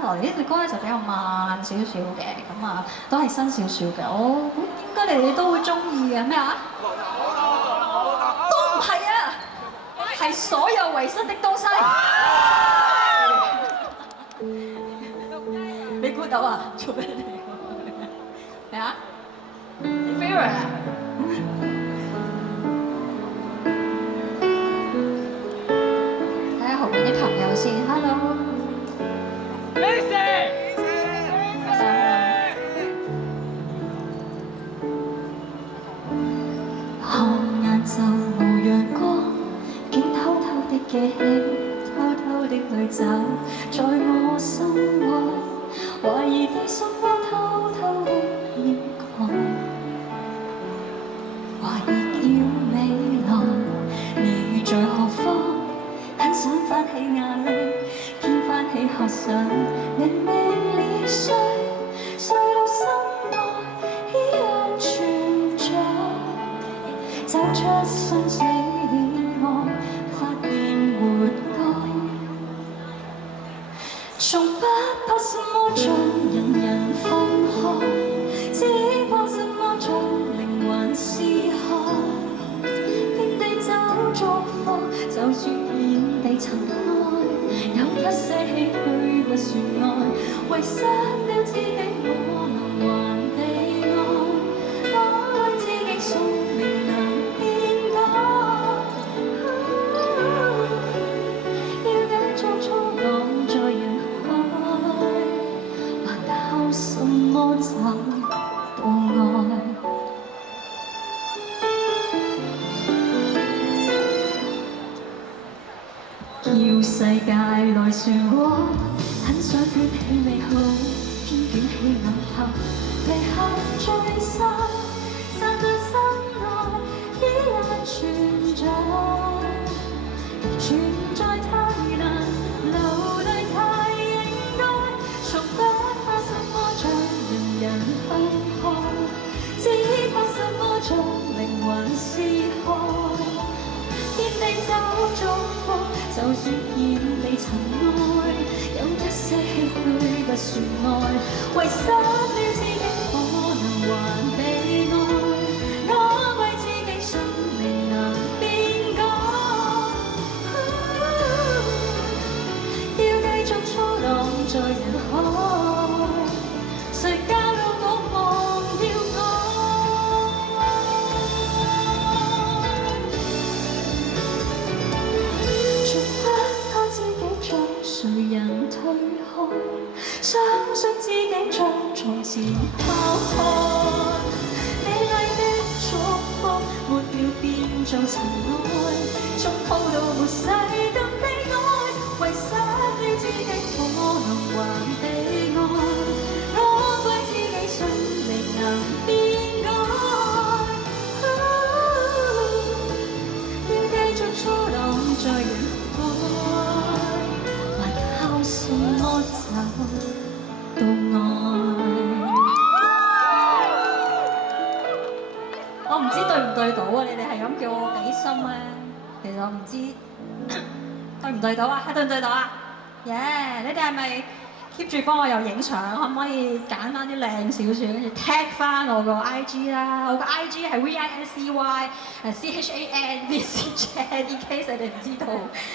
翻落嚟呢隻歌咧就比較慢少少嘅，咁啊都係新少少嘅。我估應該你哋都會中意嘅咩啊？都唔係啊，係所有遺失的東西。你估到啊？做咩嚟？咩啊？你 favorite 啊？睇下後面啲朋友先 ，hello。看晏晝無陽光，竟偷偷的記起，偷偷的去找，在我心內，懷疑的心窩偷偷的掩蓋，懷疑叫未來，你在何方？很想翻起眼淚，肩翻起學想，明明裂碎，碎到心內依然存在。走出生死以外，發現活該，從不怕什麼將人人分開，只怕什麼將靈魂撕開。遍地走逐放，就算遍地塵埃，有一些唏噓不算愛，遺失了自己可能還被愛，我為自己信命能變改，要繼續衝浪在人海，還靠什麼找到愛？叫世界來漩渦，很想捲起美好，偏捲起暗黑，離合聚散，散在心內依然存在，而存在太難，流淚太應該，從不怕什麼將人人分開，只怕什麼將靈魂撕開。遍地走逐放，就算遍地塵埃，有一些唏噓不算愛，遺失了自己可能還被愛，我為自己信命能變改，要繼續操浪在人海，誰教導我忘掉愛？誰人推開？相信自己將從前拋開。美麗的祝福，沒了變像塵埃，從抱到沒世更悲哀，遺失了自己可能還被愛，我為自己信命能變改，要繼續操浪在人海，什麼找到愛？我唔知對唔對到啊！你哋係咁叫我俾心咧，其實我唔知對唔對到啊？對唔對到啊？耶！你哋係咪 keep 住幫我又影相？可唔可以揀翻啲靚少少，跟住 tag 翻我個 IG 啦？我個 IG 係 VINCY CHAN VCChat，in case 你哋唔知道。